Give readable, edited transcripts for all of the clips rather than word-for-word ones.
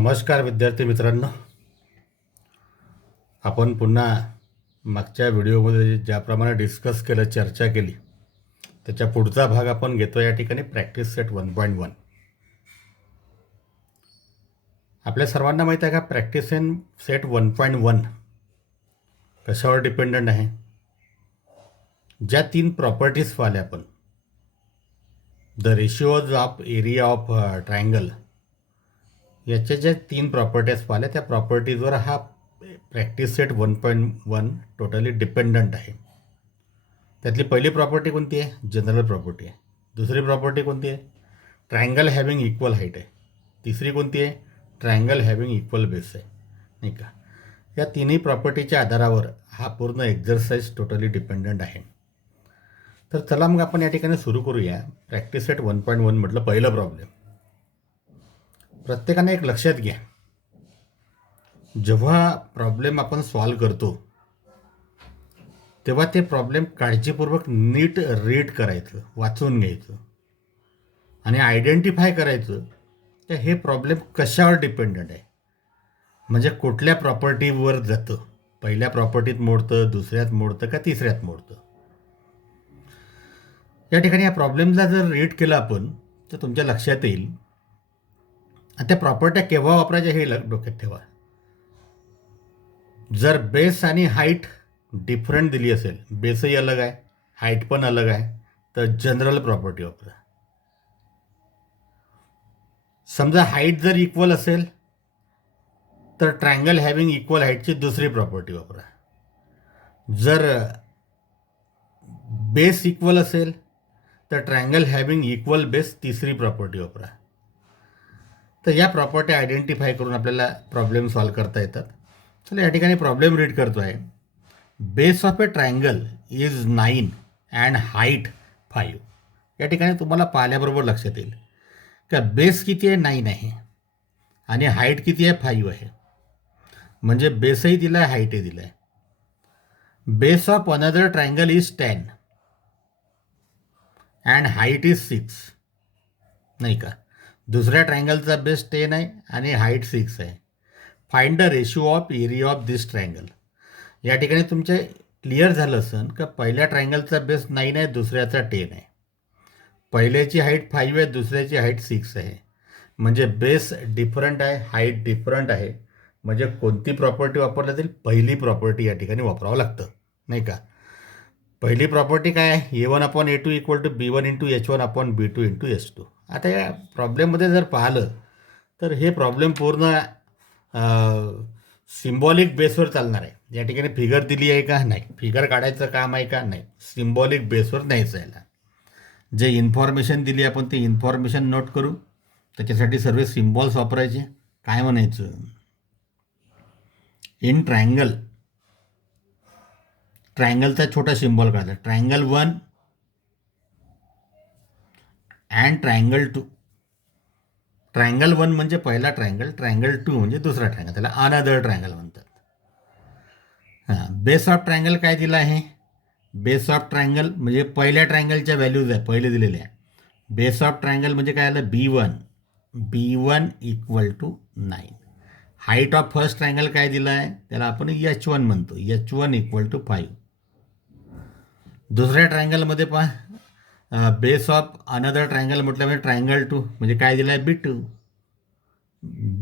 नमस्कार विद्यार्थी मित्रांनो. आपण पुन्हा मागच्या व्हिडिओमध्ये ज्याप्रमाणे डिस्कस केलं, चर्चा केली, त्याच्या पुढचा भाग आपण घेतो या ठिकाणी. Practice set 1.1. आपल्या सर्वांना माहीत आहे का प्रॅक्टिस सेट 1.1 कशावर डिपेंडंट आहे? ज्या 3 प्रॉपर्टीज पाहिल्या आपण, the ratios of area of triangle, याच्या ज्या 3 प्रॉपर्टीज पाहिल्या त्या प्रॉपर्टीजवर हा प्रॅक्टिस सेट 1.1 टोटली डिपेंडंट आहे. त्यातली पहिली प्रॉपर्टी कोणती आहे? जनरल प्रॉपर्टी आहे. दुसरी प्रॉपर्टी कोणती आहे? ट्रायंगल हॅव्हिंग इक्वल हाईट आहे. तिसरी कोणती आहे? ट्रायंगल हॅव्हिंग इक्वल बेस आहे, नाही का? या तिन्ही प्रॉपर्टीच्या आधारावर हा पूर्ण एक्झरसाइज टोटली डिपेंडंट आहे. तर चला मग आपण या ठिकाणी सुरू करूया. प्रॅक्टिस सेट 1.1 म्हटलं पहिलं प्रॉब्लेम. प्रत्येकाने एक लक्षात घ्या, जेव्हा प्रॉब्लेम आपण सॉल्व करतो तेव्हा ते प्रॉब्लेम काळजीपूर्वक नीट रीड करायचं, वाचून घ्यायचं आणि आयडेंटिफाय करायचं की हे प्रॉब्लेम कशावर डिपेंडंट आहे, म्हणजे कुठल्या प्रॉपर्टीवर जातं. पहिल्या प्रॉपर्टीत मोडतं, दुसऱ्यात मोडतं का तिसऱ्यात मोडतं. या ठिकाणी या प्रॉब्लेमला जर रीड केलं आपण तर तुमच्या लक्षात येईल. आणि त्या प्रॉपर्ट्या केव्हा वापरायच्या हे डोक्यात ठेवा. जर बेस आणि हाईट डिफरंट दिली असेल, बेसही अलग आहे, हाईट पण अलग आहे, तर जनरल प्रॉपर्टी वापरा. समजा हाईट जर इक्वल असेल तर ट्रायंगल हॅव्हिंग इक्वल हाईटची दुसरी प्रॉपर्टी वापरा. जर बेस इक्वल असेल तर ट्रायंगल हॅव्हिंग इक्वल बेस तिसरी प्रॉपर्टी वापरा. तर या प्रॉपर्टी आयडेंटिफाय करून आपल्याला प्रॉब्लेम सॉल्व करता येतात. चला या ठिकाणी प्रॉब्लेम रीड करतो आहे. Base of A triangle is 9 and height 5. या ठिकाणी तुम्हाला पाहिल्याबरोबर लक्षात येईल का बेस किती आहे? 9 आहे आणि हाईट किती आहे? 5 आहे. म्हणजे बेसही दिला आहे, हाईटही दिला आहे. Base of another triangle is 10 and height is 6, नाही का? दुसऱ्या ट्रायंगलचा बेस 10 आहे आणि हाईट 6 आहे. Find the ratio of area of this triangle. या ठिकाणी तुमचे क्लिअर झालं असेल का पहिल्या ट्रायंगलचा बेस 9 आहे, दुसऱ्याचा 10 आहे. पहिल्याची हाईट 5 आहे, दुसऱ्याची हाईट 6 आहे. म्हणजे बेस डिफरंट आहे, हाईट डिफरंट आहे. म्हणजे कोणती प्रॉपर्टी वापरली जाईल? पहिली प्रॉपर्टी या ठिकाणी वापरावं लागतं, नाही का? पहिली प्रॉपर्टी काय आहे? A1/A2 equal to B1 into H1/B2 into S2. आता या प्रॉब्लेममध्ये जर पाहिलं तर हे प्रॉब्लेम पूर्ण सिम्बॉलिक बेसवर चालणार आहे. या ठिकाणी फिगर दिली आहे का? नाही. फिगर काढायचं काम आहे का? नाही. सिम्बॉलिक बेसवर नाही जायला. जे इन्फॉर्मेशन दिली आपण ते इन्फॉर्मेशन नोट करू. त्याच्यासाठी सर्व सिम्बॉल्स वापरायचे. काय म्हणायचं? इन ट्रायंगल, ट्रायंगलचा छोटा सिम्बॉल काढला. Triangle 1 and triangle 2. ट्रायंगल 1 म्हणजे पहिला ट्रायंगल, ट्रायंगल 2 म्हणजे दुसरा ट्रायंगल, त्याला अनदर ट्रायंगल म्हणतात. बेस ऑफ ट्रायंगल काय दिला आहे? बेस ऑफ ट्रायंगल म्हणजे पहिल्या ट्रायंगलच्या व्हॅल्यूज आहे, पहिले दिलेले आहे. बेस ऑफ ट्रायंगल म्हणजे काय आलं? B1 equal to 9. Height of first triangle काय दिलं आहे? त्याला आपण H1 म्हणतो. H1 equal to 5. दुसऱ्या ट्रायंगलमध्ये पहा, बेस ऑफ अनदर ट्रायंगल म्हटलं म्हणजे ट्रायंगल 2 म्हणजे काय दिलं आहे?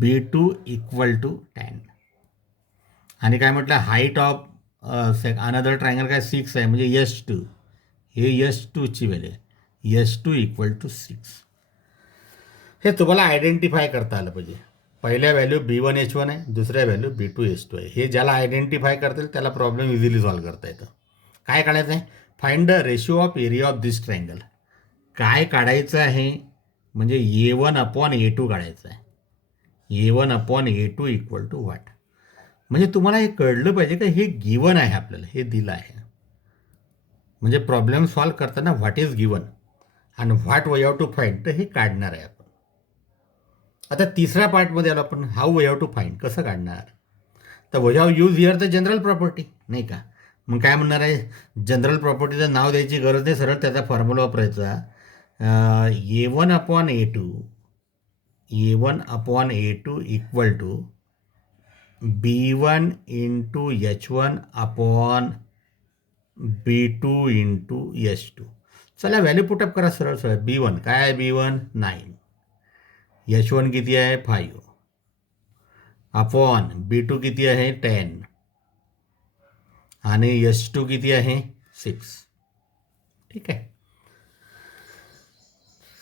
B2 equal to 10. आणि काय म्हटलं? हाईट ऑफ अनदर ट्रायंगल काय? 6 आहे म्हणजे S2. हे S2ची व्हॅल्यू आहे. S2 equal to 6. हे तुम्हाला आयडेंटिफाय करता आलं पाहिजे. पहिल्या व्हॅल्यू B1 H1 आहे, दुसऱ्या व्हॅल्यू B2 S2 आहे. हे ज्याला आयडेंटिफाय करता येईल त्याला प्रॉब्लेम इझिली सॉल्व्ह करता येतं. काय काढायचं आहे? Find the ratio of area of this triangle. काय काढायचं आहे? म्हणजे A1/A2 काढायचं आहे. A1/A2 equal to what? म्हणजे तुम्हाला हे कळलं पाहिजे का हे गिवन आहे, आपल्याला हे दिलं आहे. म्हणजे प्रॉब्लेम सॉल्व्ह करताना व्हॉट इज गिवन आणि what we have to find, तर हे काढणार आहे आपण. आता तिसऱ्या पार्टमध्ये आलो आपण. How we have to find, कसं काढणार? तर we have use here the general property, नाही का? मग काय म्हणणार आहे? जनरल प्रॉपर्टीचं नाव द्यायची गरज नाही, सरळ त्याचा फॉर्म्युला वापरायचा. A1/A2 A1/A2 equal to B1 into H1/B2 into H2. चला व्हॅल्यू पुटअप करा सरळ सरळ. B1 काय आहे? B1 9. H1 किती आहे? 5 अपॉन B2 किती आहे? 10 आणि H2 किती आहे? 6. ठीक आहे.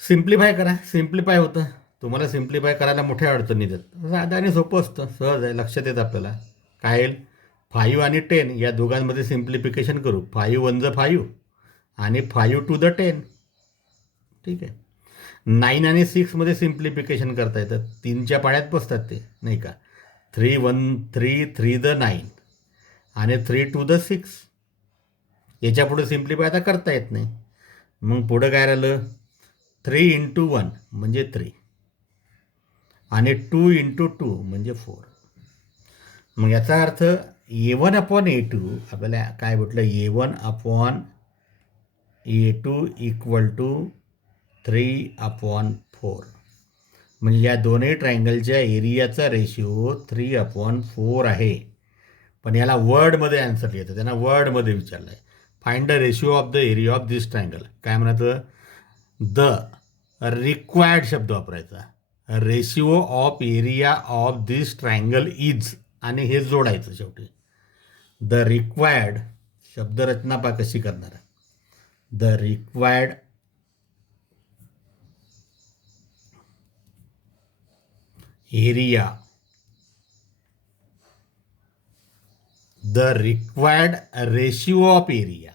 सिम्प्लिफाय करा. सिम्प्लिफाय होतं. तुम्हाला सिम्प्लिफाय करायला मोठ्या अडचणी येतात. साधं आणि सोपं असतं. सहज आहे. लक्षात येतं आपल्याला. काय येईल? 5 आणि 10 या दोघांमध्ये सिम्प्लिफिकेशन करू. 5 वन ज 5 आणि 5 टू द 10. ठीक आहे. 9 आणि 6मध्ये सिम्प्लिफिकेशन करता येतं. 3च्या पाड्यात बसतात ते, नाही का? 3 द 9 आणि 3 टू द 6. याच्या पुढे सिम्प्लिफाय आता करता येत नाही. मग पुढं काय राहिलं? 3 इंटू 1 म्हणजे 3 आणि 2 इंटू 2 म्हणजे 4. मग याचा अर्थ A1/A2 आपल्याला काय म्हटलं? A1/A2 equal to 3/4. म्हणजे या दोन्ही ट्रायंगलच्या एरियाचा रेशिओ 3/4 आहे. पण याला वर्डमध्ये आन्सर येतं. त्यांना वर्डमध्ये विचारलं आहे. Find the ratio of the area of this triangle. काय म्हणायचं? द रिक्वायर्ड शब्द वापरायचा. Ratio of area of this triangle is आणि हे जोडायचं शेवटी. द रिक्वायर्ड शब्दरचना पा कशी करणार? The required area, the required ratio of area,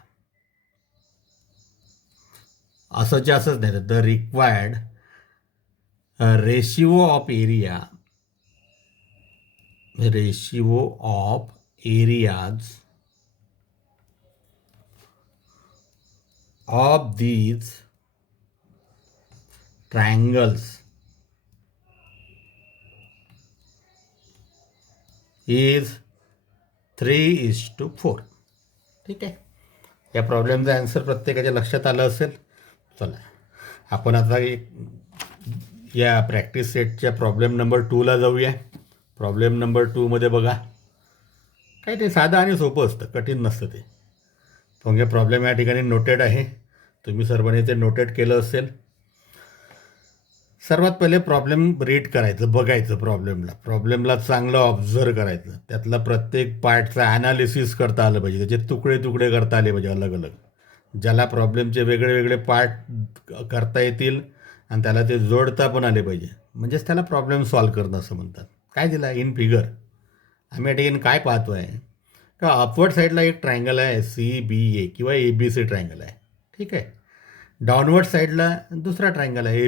असंच्या असंच नाही. The required ratio of area, ratio of areas of these triangles is 3:4. ठीक आहे. या प्रॉब्लेमचा आन्सर प्रत्येकाच्या लक्षात आलं असेल. चला आपण आता या प्रॅक्टिस सेटच्या प्रॉब्लेम नंबर 2ला जाऊया. प्रॉब्लेम नंबर 2मध्ये बघा, काही ते साधं आणि सोपं असतं, कठीण नसतं ते. मग प्रॉब्लेम या ठिकाणी नोटेड आहे. तुम्ही सर्वांनी ते नोटेड केलं असेल. सर्वात पहिले प्रॉब्लेम रीड करायचं, बघायचं प्रॉब्लेमला चांगलं ऑब्झर्व करायचं. त्यातला प्रत्येक पार्टचा ॲनालिसिस करता आलं पाहिजे. त्याचे तुकडे तुकडे करता आले पाहिजे अलग अलग. ज्याला प्रॉब्लेमचे वेगळे वेगळे पार्ट करता येतील आणि त्याला ते जोडता पण आले पाहिजे. म्हणजेच त्याला प्रॉब्लेम सॉल्व करणं असं म्हणतात. काय दिलं आहे इन फिगर? आम्ही या ठिकाणी काय पाहतो आहे का अपवर्ड साईडला एक ट्रायंगल आहे CBA किंवा ABC ट्रायंगल आहे. ठीक आहे. डाऊनवर्ड साईडला दुसरा ट्रायंगल आहे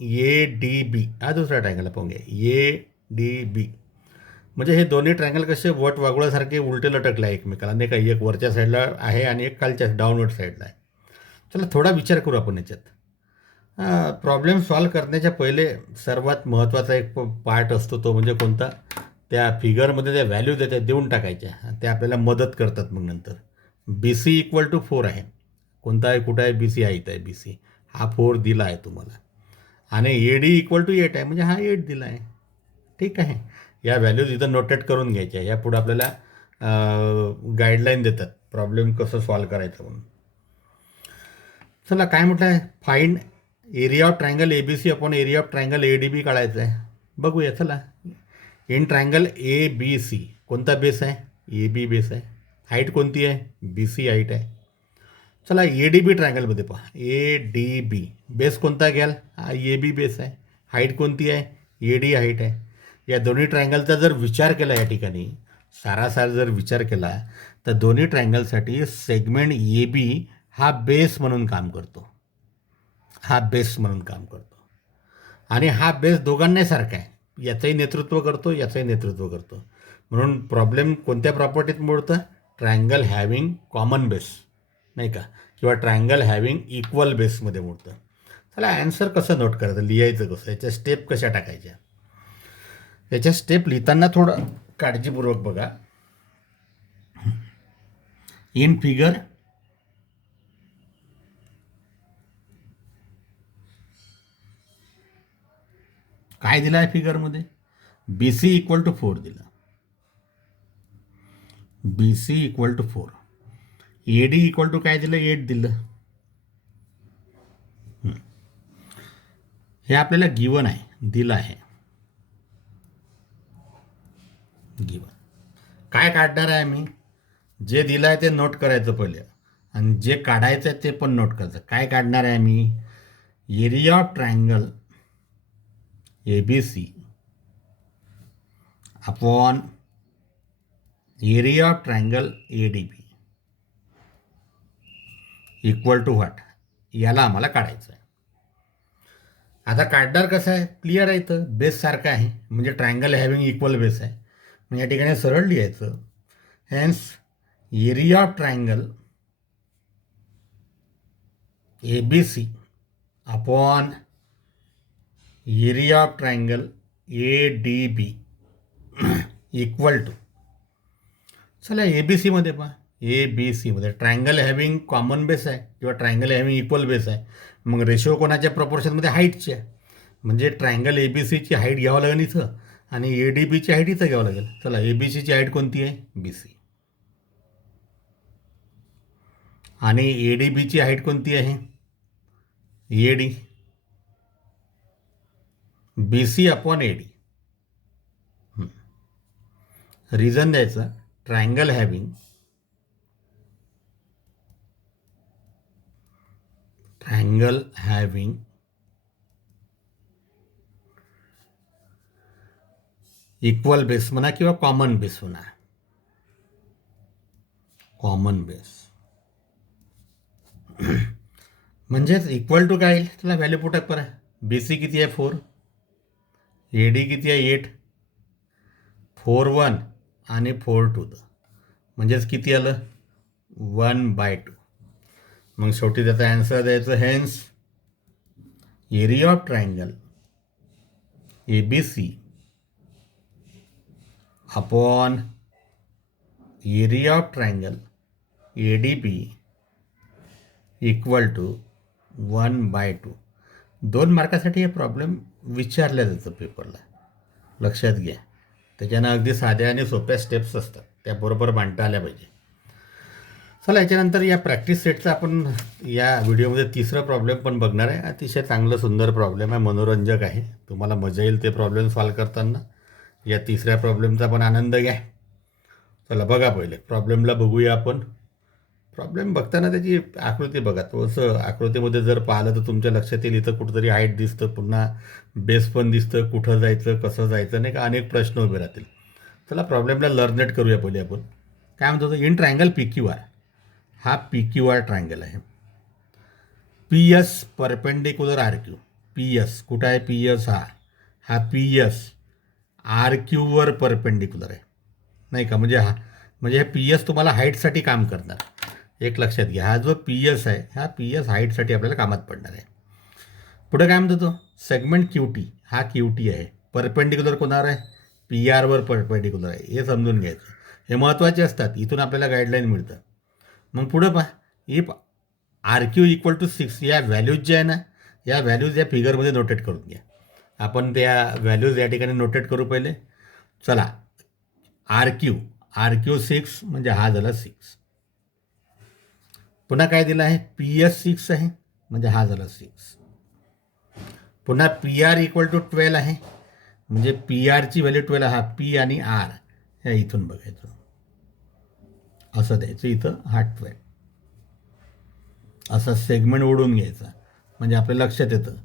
ADB. हा दुसरा ट्रायंगल आहे. पाहूया ADB. म्हणजे हे दोन्ही ट्रायंगल कसे वट वागुळासारखे उलटे लटकले आहे एकमेकाला, नाही का? एक वरच्या साईडला आहे आणि एक खालच्या डाऊनवर्ड साईडला आहे. चला थोडा विचार करू आपण याच्यात. प्रॉब्लेम सॉल्व करण्याच्या पहिले सर्वात महत्त्वाचा एक पार्ट असतो, तो म्हणजे कोणता? त्या फिगरमध्ये त्या व्हॅल्यू देऊन टाकायच्या. त्या आपल्याला मदत करतात मग नंतर. BC इक्वल टू 4 आहे. कोणता आहे? कुठं आहे? BC आहे. इथं आहे BC. हा 4 दिला आहे तुम्हाला. आणि AD इक्वल टू 8 आहे, म्हणजे हा 8 दिला आहे. ठीक आहे. या व्हॅल्यूज इथं नोटेट करून घ्यायच्या. या पुढे आपल्याला गाईडलाईन देतात प्रॉब्लेम कसं सॉल्व करायचं म्हणून. चला काय म्हटलं आहे? Find area of triangle ABC upon area of triangle ADB काढायचं आहे. बघूया चला. इन ट्रायंगल ABC कोणता बेस आहे? AB बेस आहे. हाईट कोणती आहे? BC हाईट आहे. चला ADB ट्रायंगलमध्ये पहा. ADB बेस कोणता घ्याल? हा AB बेस आहे. हाईट कोणती आहे? AD हाईट आहे. या दोन्ही ट्रायंगलचा जर विचार केला या ठिकाणी, सारासार जर विचार केला, तर दोन्ही ट्रायंगलसाठी सेगमेंट AB हा बेस म्हणून काम करतो. हा बेस म्हणून काम करतो. आणि हा बेस दोघांनाही सारखा आहे. याचंही नेतृत्व करतो, याचंही नेतृत्व करतो. म्हणून प्रॉब्लेम कोणत्या प्रॉपर्टीत मोडतं? ट्रायंगल हॅव्हिंग कॉमन बेस, नाही का? किंवा ट्रायंगल हॅव्हिंग इक्वल बेसमध्ये मोडतं. चला ॲन्सर कसं नोट करायचं, लिहायचं कसं, याच्या स्टेप कशा टाकायच्या? याच्या स्टेप लिहिताना थोडं काळजीपूर्वक बघा. इन फिगर काय दिलं आहे फिगरमध्ये? बी सी इक्वल टू 4 दिलं. B C equal to 4. A D equal to काय दिलं? 8 दिलं. हे आपल्याला गिवन आहे, दिलं आहे गिवन. काय काढणार आहे मी? जे दिलं आहे ते नोट करायचं पहिले, आणि जे काढायचं आहे ते पण नोट करायचं. काय काढणार आहे मी? Area of triangle A B C upon area of triangle A D B equal to what? याला आम्हाला काढायचं आहे. आता काढणार कसं आहे? क्लिअर आहे. इथं बेस सारखं आहे, म्हणजे ट्रायंगल हॅव्हिंग इक्वल बेस आहे. मग या ठिकाणी सरळ लिहायचं, hence area of triangle A B C upon area of triangle A D B equal to, चला ए बी सीमध्ये पहा, ए बी सीमध्ये ट्रायंगल हॅव्हिंग कॉमन बेस आहे किंवा ट्रायंगल हॅव्हिंग इक्वल बेस आहे. मग रेशो कोणाच्या प्रपोर्शनमध्ये? हाईटची आहे. म्हणजे ट्रायंगल ए बी सीची हाईट घ्यावं लागेल इथं, आणि ए डी बीची हाईट इथं घ्यावं लागेल. चला, ए बी सीची हाईट कोणती आहे? B C. आणि ए डी बीची हाईट कोणती आहे? A D. B C upon A D. Reason द्यायचं, ट्रायंगल हॅव्हिंग इक्वल बेस म्हणा किंवा कॉमन बेस म्हणा. कॉमन बेस म्हणजेच इक्वल टू काय येईल? त्याला व्हॅल्यू पुटअप करा. बी सी किती आहे? 4. ए डी किती आहे? 8. 4 1 आणि 4 2, म्हणजेच किती आलं? 1/2. मग शेवटी त्याचा ॲन्सर द्यायचं, hence area of triangle A B C upon area of triangle A D B equal to 1/2. 2 मार्कासाठी हे प्रॉब्लेम विचारल्या जातं पेपरला, लक्षात घ्या. त्याच्यानं अगदी साध्या आणि सोप्या स्टेप्स असतात, त्याबरोबर मांडता आल्या पाहिजे. चला, याच्यानंतर या प्रॅक्टिस सेटचा आपण या व्हिडिओमध्ये तिसरा प्रॉब्लेम पण बघणार आहे. अतिशय चांगलं सुंदर प्रॉब्लेम आहे, मनोरंजक आहे. तुम्हाला मजा येईल ते प्रॉब्लेम सॉल्व करताना. या तिसऱ्या प्रॉब्लेमचा पण आनंद घ्या. चला बघा, पहिले प्रॉब्लेमला बघूया आपण. प्रॉब्लेम बघताना त्याची आकृती बघा. थोडंसं आकृतीमध्ये जर पाहिलं तर तुमच्या लक्षात येईल, इथं कुठंतरी हाईट दिसतं, पुन्हा बेस पण दिसतं, कुठं जायचं, कसं जायचं, नाही का, अनेक प्रश्न उभे राहतील. चला प्रॉब्लेमला लर्नेट करूया पहिले आपण. काय म्हणतो? In triangle P Q R, हा पी क्यू आर ट्रायंगल आहे. P S perpendicular R Q. P S कुठं आहे? पी एस हा पी एस आर क्यूवर परपेंडिक्युलर आहे, नाही का. म्हणजे हे पी एस तुम्हाला हाईटसाठी काम करणार. एक लक्षात घ्या, हा जो पी एस आहे, हा पी एस हाईटसाठी आपल्याला कामात पडणार आहे. पुढे काय म्हणतो तो? सेगमेंट क्यू टी, हा क्यू टी आहे, परपेंडिक्युलर कोणावर आहे? पी आरवर परपेंडिक्युलर आहे. हे समजून घ्यायचं, हे महत्त्वाचे असतात. इथून आपल्याला गाईडलाईन मिळतं. मग पुढं पहा, if R Q equal to 6, या व्हॅल्यूज जे आहे ना, या व्हॅल्यूज या फिगरमध्ये नोटेट करून घ्या. आपण त्या व्हॅल्यूज या ठिकाणी नोटेट करू पहिले. चला, आर क्यू 6, म्हणजे हा झाला 6. पुन्हा काय दिलं आहे? पी एस 6 आहे, म्हणजे हा झाला 6. पुन्हा पी आर इक्वल टू 12 आहे, म्हणजे पी आरची व्हॅल्यू 12. हा पी आणि आर ह्या इथून बघायचं, असं द्यायचं. इथं हा 12 असा सेगमेंट ओढून घ्यायचा, म्हणजे आपल्या लक्षात येतं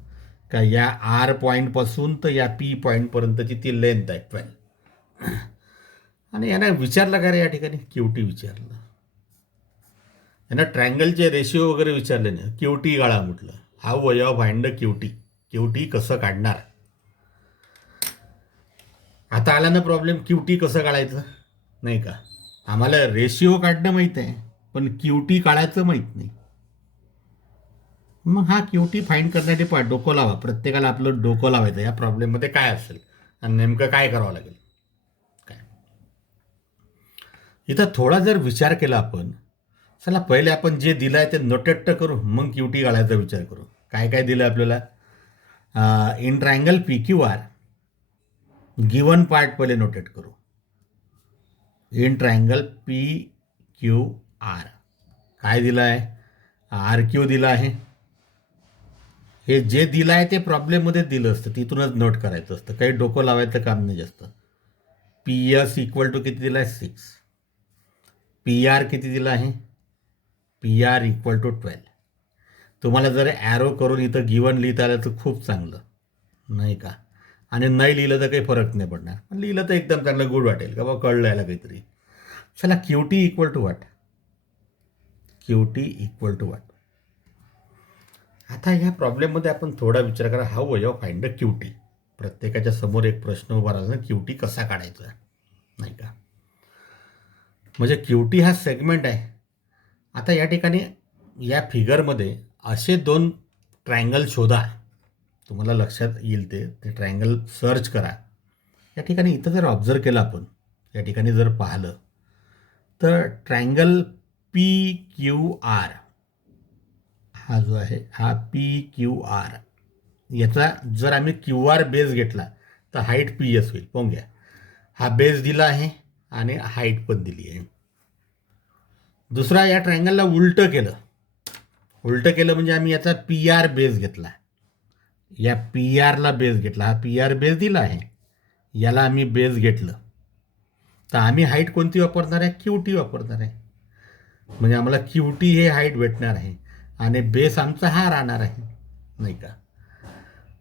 का या आर पॉईंटपासून तर या पी पॉईंटपर्यंतची ती लेंथ आहे 12. आणि यांना विचारलं का रे या ठिकाणी? क्यूटी विचारलं. यांना ट्रायंगलचे रेशिओ वगैरे विचारले नाही. क्यूटी काढा म्हटलं. How way of find the QT कसं काढणार? आता आला ना प्रॉब्लेम, क्यूटी कसं काढायचं, नाही का. आम्हाला रेशिओ काढणं माहीत आहे, पण क्यूटी काढायचं माहीत नाही. मग हा क्यूटी फाईंड करण्यासाठी डोकं लावा. प्रत्येकाला आपलं डोकं लावायचं, या प्रॉब्लेममध्ये काय असेल आणि नेमकं काय करावं लागेल. काय इथं थोडा जर विचार केला आपण, चला पहिले आपण जे दिलं आहे ते नोटेट करू, मग क्यूटी काढायचा विचार करू. काय काय दिलं आपल्याला? In triangle P Q R given part पहिले नोटेट करू. In triangle P Q R काय दिलं आहे, आर क्यू दिलं आहे. हे जे दिलं आहे ते प्रॉब्लेममध्ये दिलं असतं, तिथूनच नोट करायचं असतं, काही डोकं लावायचं काम नाही जास्त. पी एस इक्वल टू किती दिलं आहे 6. पी आर किती दिलं आहे, पी आर इक्वल टू 12. तुम्हाला जर ॲरो करून इथं गिवन लिहिता आलं तर खूप चांगलं, नाही का. आणि नाही लिहिलं तर काही फरक नाही पडणार, पण लिहिलं तर एकदम चांगलं गुड वाटेल का बा कळलं याला काहीतरी. चला क्यू टी इक्वल टू वाट, क्यू टी इक्वल टू वाट. आता ह्या प्रॉब्लेममध्ये आपण थोडा विचार करा, how way of find the Q T. प्रत्येकाच्या समोर एक प्रश्न उभा राहतो, क्यू टी कसा काढायचा, नाही का. म्हणजे क्यू टी हा सेगमेंट आहे. आता या ठिकाणी या फिगरमध्ये असे 2 ट्रायंगल शोधा, तुम्हाला लक्षात येईल ते ट्रायंगल सर्च करा. या ठिकाणी इथं जर ऑब्झर्व केलं आपण, या ठिकाणी जर पाहिलं तर ट्रायंगल पी क्यू आर हा जो आहे हा पी क्यू आर, याचा जर आम्ही क्यू आर बेस घेतला तर हाईट पी एस होईल. पाहून घ्या, हा बेस दिला आहे आणि हाईट पण दिली आहे. दुसरा, या ट्रायंगलला उलटं केलं, उलटं केलं म्हणजे आम्ही याचा पी आर बेस घेतला, या पी आरला बेस घेतला, हा पी आर बेस दिला आहे, याला आम्ही बेस घेतलं, तर आम्ही हाईट कोणती वापरणार आहे, क्यू टी वापरणार आहे. म्हणजे आम्हाला क्यू टी हे हाईट भेटणार आहे आणि बेस आमचा हा राहणार आहे, नाही का.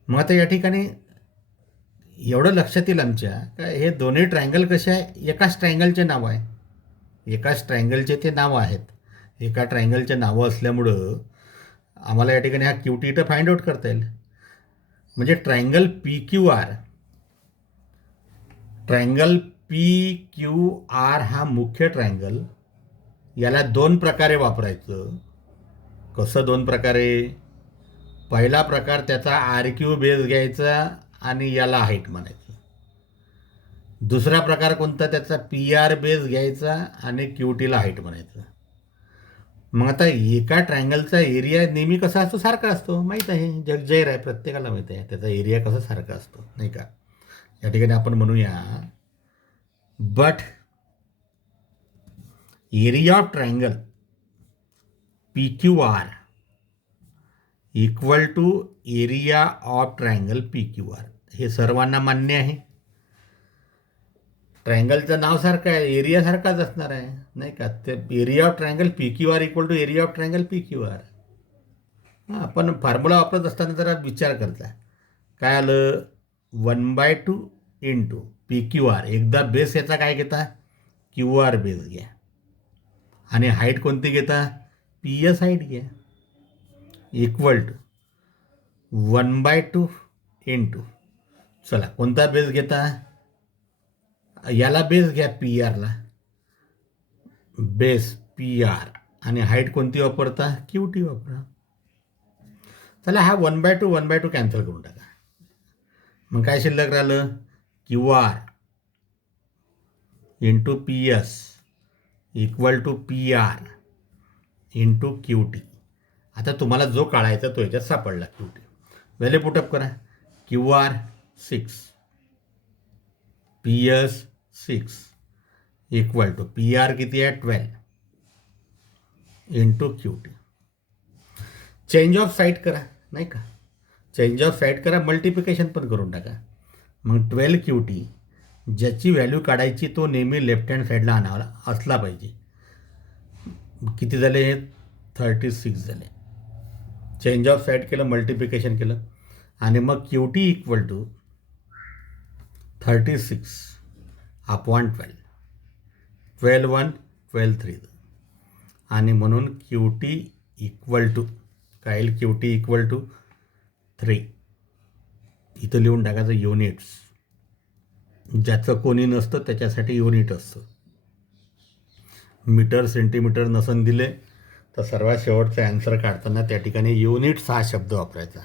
मग आता या ठिकाणी एवढं लक्षात येईल आमच्या का हे दोन्ही ट्रायंगल कसे आहे, एकाच ट्रायंगलचे नाव आहे, एकाच ट्रायंगलचे ते नावं आहेत. एका ट्रायंगलचे नावं असल्यामुळं आम्हाला या ठिकाणी हा क्यू टी इथं फाइंड आउट करता येईल. म्हणजे triangle P Q R, triangle P Q R हा मुख्य ट्रायंगल, याला 2 प्रकारे वापरायचं. कसं 2 प्रकारे, पहिला प्रकार त्याचा आर क्यू बेस घ्यायचा आणि याला हाईट म्हणायचं. दुसरा प्रकार कोणता, त्याचा पी आर बेस घ्यायचा आणि क्यू टीला हाईट म्हणायचं. मग आता एका ट्रायंगलचा एरिया नेहमी कसा असतो, सारखा असतो, माहीत आहे, जगजाहीर आहे, प्रत्येकाला माहीत आहे त्याचा एरिया कसा सारखा असतो, नाही का. या ठिकाणी आपण म्हणूया but area of triangle P Q R equal to area of triangle P Q R. हे सर्वांना मान्य आहे. ट्रायंगलचं नाव सारखं आहे, एरिया सारखाच असणार आहे, नाही का. ते area of triangle P Q R equal to area of triangle P Q R. हां, आपण फॉर्म्युला वापरत असताना जरा विचार करता, काय आलं, 1/2 इंटू पी क्यू आर. एकदा बेस याचा काय घेता, क्यू आर बेस घ्या आणि हाईट कोणती घेता, पी एस हाईट घ्या, इक्वल टू 1/2 इंटू, चला कोणता बेस घेता, याला बेस घ्या, पी आरला बेस पी आर, आणि हाईट कोणती वापरता, क्यू टी वापरा. चला हा 1/2 कॅन्सल करून टाका. मग काय शिल्लक राहिलं, Q R into P S equal to P R into Q T. आता तुम्हाला जो काढायचा तो याच्यात सापडला, क्यू टी. व्हॅल्यू पुटअप करा, Q R 6, P S 6 equal to P R किती आहे 12 into Q T. Change of side करा, नाही का, चेंज ऑफ साईड करा, मल्टिप्लिकेशन पण करून टाका. मग 12 क्यू टी, ज्याची व्हॅल्यू काढायची तो नेहमी लेफ्ट हँड साईडला आणावा असला पाहिजे. किती झाले, 36 झाले. चेंज ऑफ साईड केलं, मल्टिप्लिकेशन केलं, आणि मग Q T equal to 36 upon 12, 12 1 12 3, आणि म्हणून क्यू टी इक्वल टू काय येईल, क्यू टी इक्वल टू 3. इथं लिहून टाकायचं युनिट्स, ज्याचं कोणी नसतं त्याच्यासाठी युनिट असतं. मीटर सेंटीमीटर नसन दिले तर सर्वात शेवटचा ॲन्सर काढताना त्या ठिकाणी युनिट्स हा शब्द वापरायचा.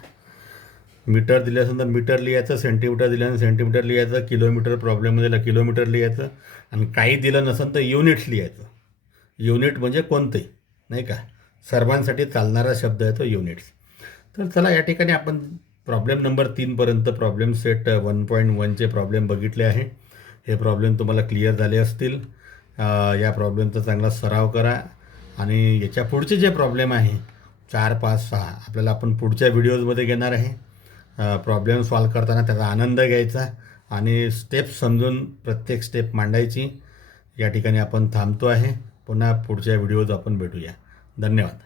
मीटर दिले असेल तर मीटर लिहायचं, सेंटीमीटर दिल्यानं सेंटीमीटर लिहायचं, किलोमीटर प्रॉब्लेम दिला किलोमीटर लिहायचं, आणि काही दिलं नसेल तर युनिट्स लिहायचं. युनिट म्हणजे कोणते, नाही का, सर्वांसाठी चालणारा शब्द आहे तो युनिट्स. तर चला या ठिकाणी आपण प्रॉब्लेम नंबर 3पर्यंत प्रॉब्लेम सेट 1.1चे प्रॉब्लेम बघितले आहे. हे प्रॉब्लेम तुम्हाला क्लिअर झाले असतील. या प्रॉब्लेमचा चांगला सराव करा आणि याच्या पुढचे जे प्रॉब्लेम आहे 4, 5, 6 आपल्याला आपण पुढच्या व्हिडिओजमध्ये घेणार आहे. प्रॉब्लेम सॉल्व करताना त्याचा आनंद घ्यायचा आणि स्टेप समजून प्रत्येक स्टेप मांडायची. या ठिकाणी आपण थांबतो आहे. पुन्हा पुढच्या व्हिडिओज आपण भेटूया. धन्यवाद.